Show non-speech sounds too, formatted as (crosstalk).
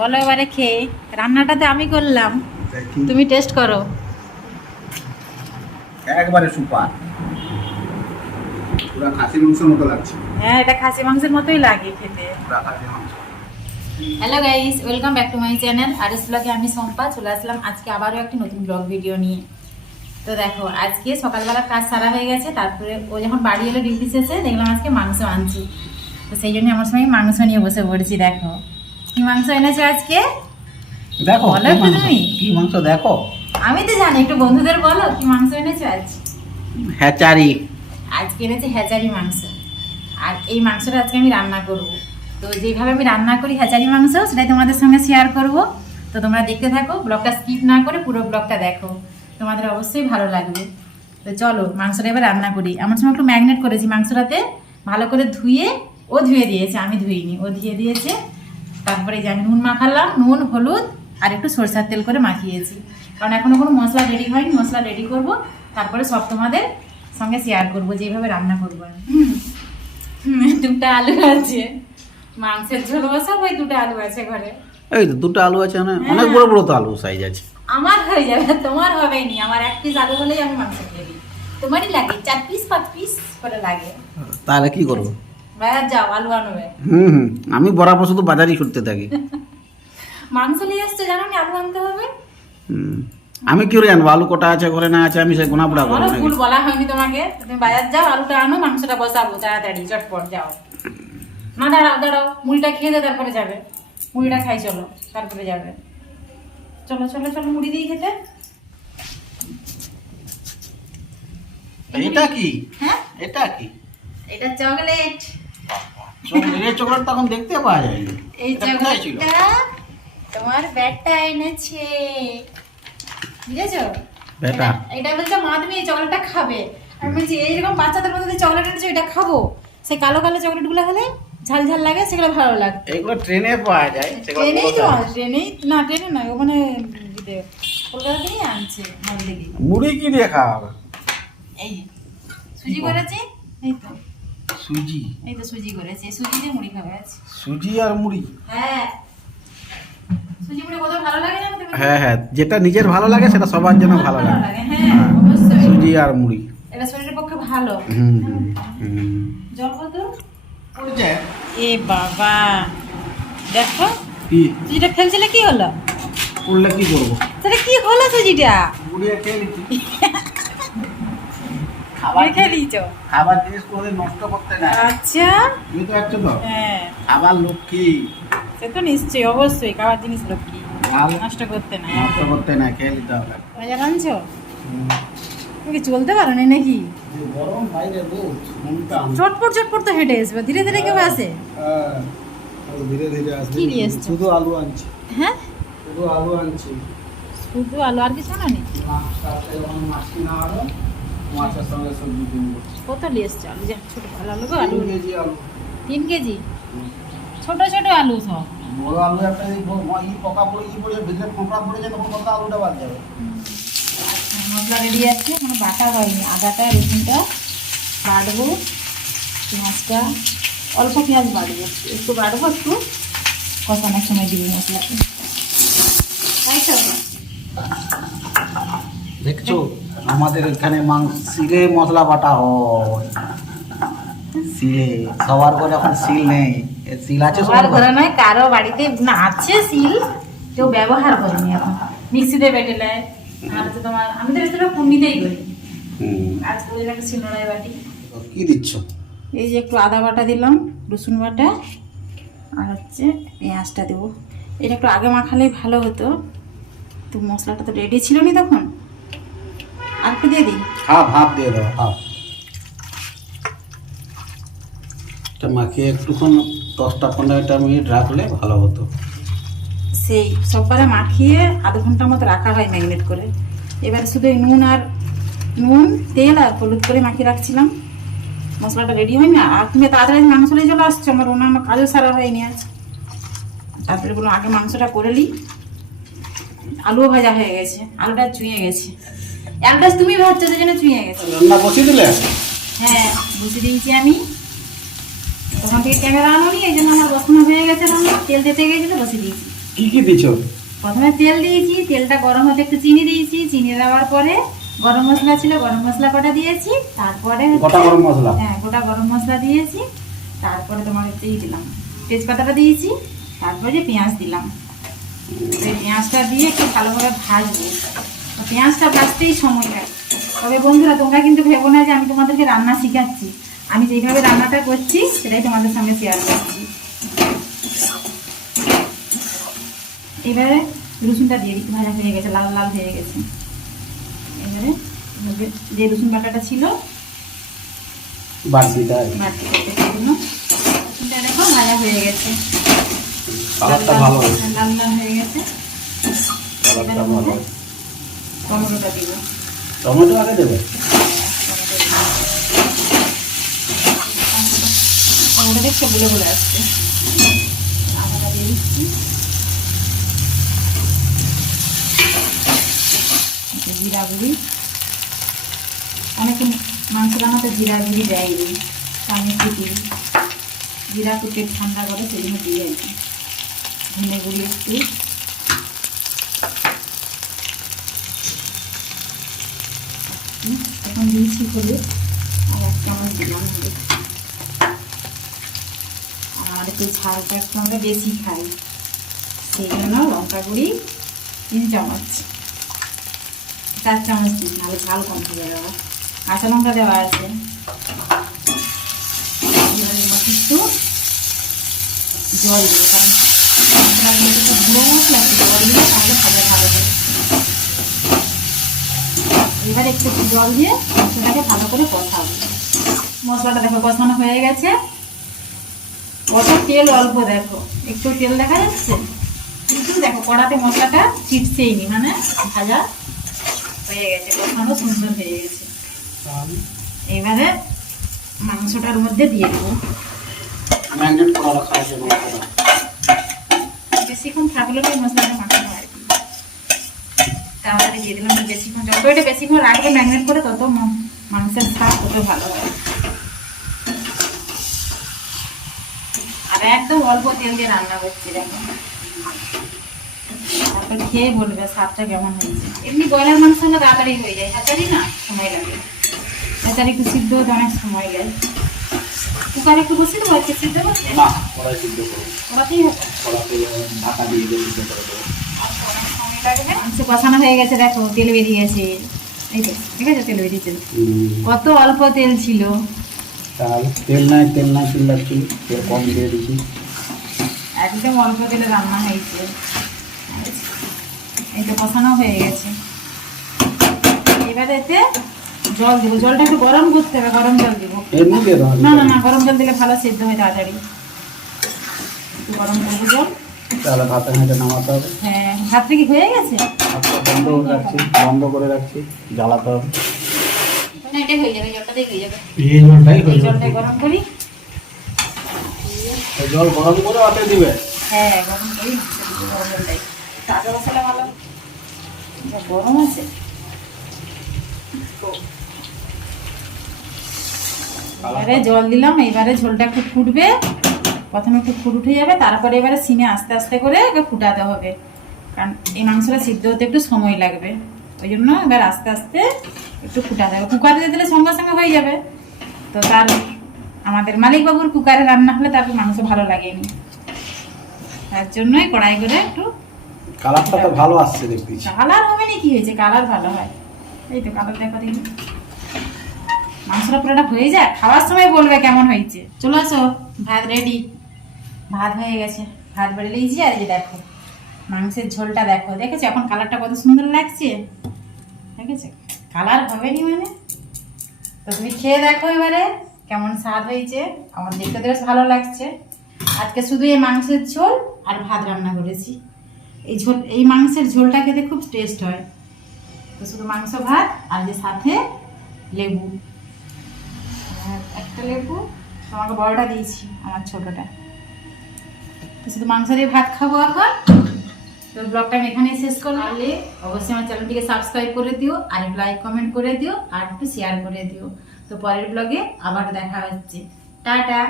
বলো এবারে খেয়ে। রান্নাটা তো আমি করলাম। তুমি টেস্ট করো। একবারে সুপার। পুরো খাসির মাংসের মতো লাগছে। হ্যাঁ এটা খাসি মাংসের মতোই লাগে খেতে। পুরো খাসির মাংস। Hello guys welcome back to my channel RS ব্লগে আমি সম্পা চলে আসলাম আজকে আবারও একটি নতুন ব্লগ ভিডিও নিয়ে। তো দেখো আজকে সকালবেলা কাজ সারা হয়ে গেছে তারপরে ও যখন বাড়ি এলো ডিউটি শেষে দেখলাম আজকে মাংস আনছি। তো সেই জন্য আমার সময় মাংস নিয়ে বসে পড়েছি দেখো। কি মাংস এনেছো আজকে? দেখো বলো তুমি। কি মাংস দেখো। আমি তো জানি একটু বন্ধুদের বলো কি মাংস এনেছো আজ? হ্যাচারি। আজকে এনেছে হ্যাচারি মাংস। আর এই মাংসটা আজকে আমি রান্না করব। তো যেভাবে আমি রান্না করি হ্যাচারি মাংস সেটাই তোমাদের সঙ্গে শেয়ার করব। তো তোমরা দেখতে থাকো ব্লগটা স্কিপ না করে পুরো ব্লগটা দেখো। তোমাদের অবশ্যই ভালো লাগবে। তো চলো মাংসটা এবার রান্না করি। আমার সময় একটু ম্যাগনেট করেছি মাংসটাতে। ভালো করে ধুয়ে ও ধুয়ে দিয়েছে আমি ধুইনি। ও ধুয়ে দিয়েছে তারপরে যে আমি নুন মাখালাম নুন হলুদ আর একটু সরষার তেল করে মাখিয়েছি। কারণ এখনও কোনো মশলা রেডি হয়নি মশলা রেডি করব তারপরে সব তোমাদের সঙ্গে শেয়ার করব যেভাবে রান্না করব আমি। দুটো আলু আছে মাংসের ঝোল বসাবো ওই দুটো আলু আছে ঘরে। এই তো দুটো আলু আছে না হ্যাঁ। অনেক বড় বড় তো আলু সাইজ আছে। আমার হয়ে যাবে তোমার হবেই নি আমার এক পিস আলু হলেই আমি মাংস খেয়ে দিই। তোমারই লাগে চার পিস পাঁচ পিস করে লাগে। তাহলে কি করব? বাজার যাও আলু আনবে হুম হুম আমি বরাবর শুধু বাজারই ছুটতে থাকি। (laughs) মাংস নিয়ে এসছো জানো না আলু আনতে হবে? হুম। আমি কি করে জানব আলু কটা আছে ঘরে না আছে আমি সে গোনা পোড়া করব ভুল বলা হয়নি তোমাকে। তুমি বাজার যাও আলুটা আনো মাংসটা বসাবো তাড়াতাড়ি চটপট যাও। না দাঁড়াও দাঁড়াও মুড়িটা খেয়ে দে তারপরে যাবে। মুড়িটা খাই চলো তারপরে যাবে। চলো চলো চলো মুড়ি দিয়ে খেতে। এটা কি? হ্যাঁ? এটা কি? এটা চকলেট। চকলেট তখন দেখতে পাওয়া যায় এই চকলেটটা তোমার ব্যাটটা এনেছে। বুঝেছ? ব্যাটা? এটা- এটা বলছে মা তুমি এই চকলেটটা খাবে। আমি বলছি এইরকম বাচ্চাদের মধ্যে চকলেট এনেছো এটা খাব? সেই কালো কালো চকলেটগুলো হলে ঝাল ঝাল লাগে সেগুলো ভালো লাগে এগুলো ট্রেনে পাওয়া যায় ট্রেনেই তো ট্রেনেই না ট্রেনে নয় ওখানে ইতে, কলকাতা থেকেই আনছে মুড়ি কি দিয়ে খাওয়া এই সুজি করেছি? এই তো। সুজি। এই তো সুজি করেছি। সুজি দিয়ে মুড়ি খাবে আজ সুজি আর মুড়ি। হ্যাঁ। সুজি মুড়ি কত ভালো লাগে জানো হ্যাঁ হ্যাঁ যেটা নিজের ভালো লাগে সেটা সবার জন্য ভালো লাগে। হ্যাঁ অবশ্যই। সুজি আর মুড়ি। এটা শরীরের পক্ষে ভালো। হুম হুম হুম। জল কত? পড়ছে এ বাবা। দেখো কি? সুজিটা ফেলছিলে কি হলো? পড়লে কি করব? সেটা কি হলো সুজিটা? মুড়িয়ে খেয়ে নিচ্ছি। (laughs) খাবার রেখে দিয়েছ? খাবার জিনিস কোনোদিন নষ্ট করতে না আচ্ছা। তুমি তো একটু হ্যাঁ। খাবার লক্ষ্মী। সে তো নিশ্চয়ই অবশ্যই খাবার জিনিস লক্ষ্মী। নষ্ট করতে না। নষ্ট করতে না খেয়ে নিতে হবে। তুমি চলতে পারো না নাকি? যে গরম বাইরে রোদ চটপট চটপট তো হেঁটে আসবে। ধীরে ধীরে কেউ আসে? হ্যাঁ, ধীরে ধীরে আসবে। কি নিয়ে এসছো? শুধু আলু আনছি। হ্যাঁ? শুধু আলু আনছি। শুধু আলু আর কিছু আনি মাছ সাথে যখন মাছ কিনা হবে মাছের সঙ্গে সবজি কিনবো। কত নিয়ে এসছো আলু যা ছোট ভালো আলু আলু তিন কেজি আলু। তিন কেজি? ছোট ছোট আলু সব বড় আলু একটা এই পোকা পড়ে ই পড়ে ভিতরে পড়ে যায় তখন কত আলুটা বাদ যাবে। মশলা রেডি আছে মানে বাটা হয়নি। আদাটা রসুনটা বাটবো পেঁয়াজটা। অল্প পেঁয়াজ বাটবো একটু বাটবো একটু কষানোর সময় দিবি মশলাটা। তাই তো দেখছ? আমাদের এখানে মাংস শিলে মশলা বাটা হয়। শিলে সবার ঘরে এখন শিল নেই। শিল আছে সবার ঘরে? নয় কারও বাড়িতে না আছে সিল কেউ ব্যবহার করেনি এখন। মিক্সিতে বেটে নেয়। আর তোমার আমি তো করি। একটা শিলনোড়ায় বাটি। কি দিচ্ছ? এই যে একটু আদা বাটা দিলাম রসুন বাটা আর হচ্ছে পেঁয়াজটা দেবো। এটা একটু আগে মাখালেই ভালো হতো। তো মশলাটা তো রেডি ছিল নি তখন। আর একটু দিয়ে দিই? হাফ হাফ দিয়ে দাও হাফ এটা মাখিয়ে একটুক্ষণ দশটা পনেরোটা মিনিট রাখলে ভালো হতো। সেই সববারে মাখিয়ে আধ ঘণ্টার মতো রাখা হয় ম্যাগনেট করে। এবার শুধু এই নুন আর নুন তেল আর হলুদ করে মাখিয়ে রাখছিলাম। মশলাটা রেডি হয় না আর তুমি তাড়াতাড়ি মাংস নিয়ে চলে আসছো আমার অন্যান্য কাজও সারা হয়নি আজ। তারপরে বললাম আগে মাংসটা করে নিই। আলুও ভাজা হয়ে গেছে আলুটা চুঁয়ে গেছে। আলুটা তুমি ভাজছো সেই জন্য চুঁয়ে গেছে। রান্না বসিয়ে দিলে? হ্যাঁ বুঝে দিয়েছি আমি। তখন থেকে ক্যামেরা আনোনি এই জন্য আমার বসানো হয়ে গেছে রান্না তেল দিতে গেছিল বসে দিয়েছি। কি কি দিছো প্রথমে তেল দিয়েছি তেলটা গরম হতে একটু চিনি দিয়েছি চিনি দেওয়ার পরে গরম মশলা ছিল গরম মশলা কটা দিয়েছি তারপরে গোটা গরম মশলা? হ্যাঁ গোটা গরম মশলা দিয়েছি তারপরে তোমার হচ্ছে দিলাম তেজপাতাটা দিয়েছি তারপরে পেঁয়াজ দিলাম। পেঁয়াজটা দিয়ে একটু ভালোভাবে ভাজবো। পেঁয়াজটা ভাজতেই সময় লাগে তবে বন্ধুরা তোমরা কিন্তু ভেবো না যে আমি তোমাদেরকে রান্না শেখাচ্ছি। আমি যেইভাবে রান্নাটা করছি সেটাই তোমাদের সঙ্গে শেয়ার করছি। এবারে রসুনটা দিয়ে দিচ্ছি ভাজা হয়ে গেছে লাল লাল হয়ে গেছে। এবারে যে রসুন বাটাটা ছিল রসুনটা দেখো ভাজা হয়ে গেছে। লাল লাল- হয়ে গেছে। টমেটোটা দিব। টমেটো আগে দেবে? টমেটো দেখছে বলে বলে আসছে। আদাটা দিয়ে দিচ্ছি। একটু জিরা গুঁড়ি। অনেকে মাংস রান্নাতে জিরা গুঁড়ি দেয়নি আমি কুটি। জিরা কুটে ঠান্ডা করে সেজন্য দিয়ে আর কি ধনে গুঁড়ি একটু। এখন দিয়েছি হলুদ। আর এক চামচ দিলাম হলুদ। আর আমাদের একটু ঝালটা একটু আমরা বেশি খাই। সেই জন্য লঙ্কা গুঁড়ি, তিন চামচ। চার চামচ দিই নাহলে ঝাল কম হয়ে যাবে কাঁচা লঙ্কা দেওয়া আছে। একটু জল দেবো। কারণ মশলার মধ্যে তো গুঁড়ো মশলা, একটু জল দিলে তাহলে ভালো ভালো হবে এবার একটু একটু জল দিয়ে মশলাটাকে ভালো করে কষাবো। মশলাটা দেখো কষানো হয়ে গেছে। অত তেল অল্প দেখো। একটু তেল দেখা যাচ্ছে? কিন্তু দেখো কড়াতে মশলাটা চিটছেই নি মানে ভাজা হয়ে গেছে কষানো সুন্দর হয়ে গেছে। এবারে মাংসটার মধ্যে দিয়ে দেবো। বেশিক্ষণ থাকলেও মশলাটা মাখানো তাড়াতাড়ি দিয়ে দিলাম বেশিক্ষণ যত এটা বেশিক্ষণ রাখবে ম্যাগনেট করে তত মাংসের স্বাদ তত ভালো হয়। আর একদম অল্প তেল দিয়ে রান্না করছি দেখো। তারপর খেয়ে বলবে স্বাদটা কেমন হয়েছে। এমনি ব্রয়লার মাংস না তাড়াতাড়ি হয়ে যায় হাতারি না সময় লাগে। হাতারি একটু সিদ্ধ হতে অনেক সময় লাগে। কুকারে একটু বসে দেবো সিদ্ধ করতে? ওরাতেই হবে। ঢাকা দিয়ে সিদ্ধ করে দেবো। কষানো হয়ে গেছে দেখো তেল বেরিয়ে গেছে এই তো ঠিক আছে তেল বেরিয়েছে। কত অল্প তেল ছিল। তাহলে তেল নাই তেল নাই চিল্লাচ্ছি তেল কম দিয়ে দিচ্ছি একদম অল্প তেলে রান্না হয়েছে। এই তো কষানো হয়ে গেছে। এবারে এতে জল দেবো। জলটা একটু গরম করতে হবে গরম জল দেবো। না না না গরম জল দিলে ভালো সেদ্ধ হয় তাড়াতাড়ি। একটু গরম করব জল। তাহলে ভাতের হাঁটে নামাতে হবে। হ্যাঁ ভাত কি হয়ে গেছে? বন্ধ করে রাখছি বন্ধ করে রাখছি জ্বালাতে হবে। এটাই হয়ে যাবে জলটাতেই হয়ে যাবে। এই জলটাই এই জলটাই গরম করি। জল গরম করে হাতে দিবে। হ্যাঁ গরম করি। গরম জলটাই। তাজা মশলা ভালো। গরম আছে। এবারে জল দিলাম এবারে ঝোলটা একটু ফুটবে। প্রথমে একটু ফুট উঠে যাবে তারপরে এবারে সিমে আস্তে আস্তে করে ওকে ফুটাতে হবে। কারণ এই মাংসটা সিদ্ধ হতে একটু সময় লাগবে। ওই জন্য এবার আস্তে আস্তে একটু ফুটাতে হবে। কুকারে দিলে সঙ্গে সঙ্গে হয়ে যাবে। তো তার আমাদের মালিকবাবুর কুকারে রান্না হলে তারপর মাংস ভালো লাগেনি। তার জন্যই কড়াই করে একটু কালারটা তো ভালো আসছে দেখতেছি কালার হবে না কি হয়েছে? কালার ভালো হয়। এই তো কালার দেখো দেখি। মাংসটা পুরোটা হয়ে যায় খাওয়ার সময় বলবে কেমন হয়েছে। চলে আসো ভাত রেডি ভাত হয়ে গেছে। ভাত বেড়ে নিয়েছি আর যে দেখো। মাংসের ঝোলটা দেখো। দেখেছ এখন কালারটা কত সুন্দর লাগছে? দেখেছ? কালার হবে নি মানে? তো তুমি খেয়ে দেখো এবারে কেমন স্বাদ হয়েছে। আমার দেখতে বেশ ভালো লাগছে। আজকে শুধু এই মাংসের ঝোল আর ভাত রান্না করেছি। এই ঝোল, এই মাংসের ঝোলটা খেতে খুব টেস্ট হয়। তো শুধু মাংস, ভাত আর যে সাথে লেবু। একটা লেবু তোমাকে বড়টা দিয়েছি, আমার ছোটটা। শুধু মাংস দিয়ে ভাত খাব এখন। তো ব্লগটা আমি এখানেই শেষ করলাম। তাহলে অবশ্যই আমার চ্যানেলটিকে সাবস্ক্রাইব করে দিও, আর লাইক কমেন্ট করে দিও, আর একটু শেয়ার করে দিও। তো পরের ব্লগে আবার দেখা হচ্ছে। টাটা!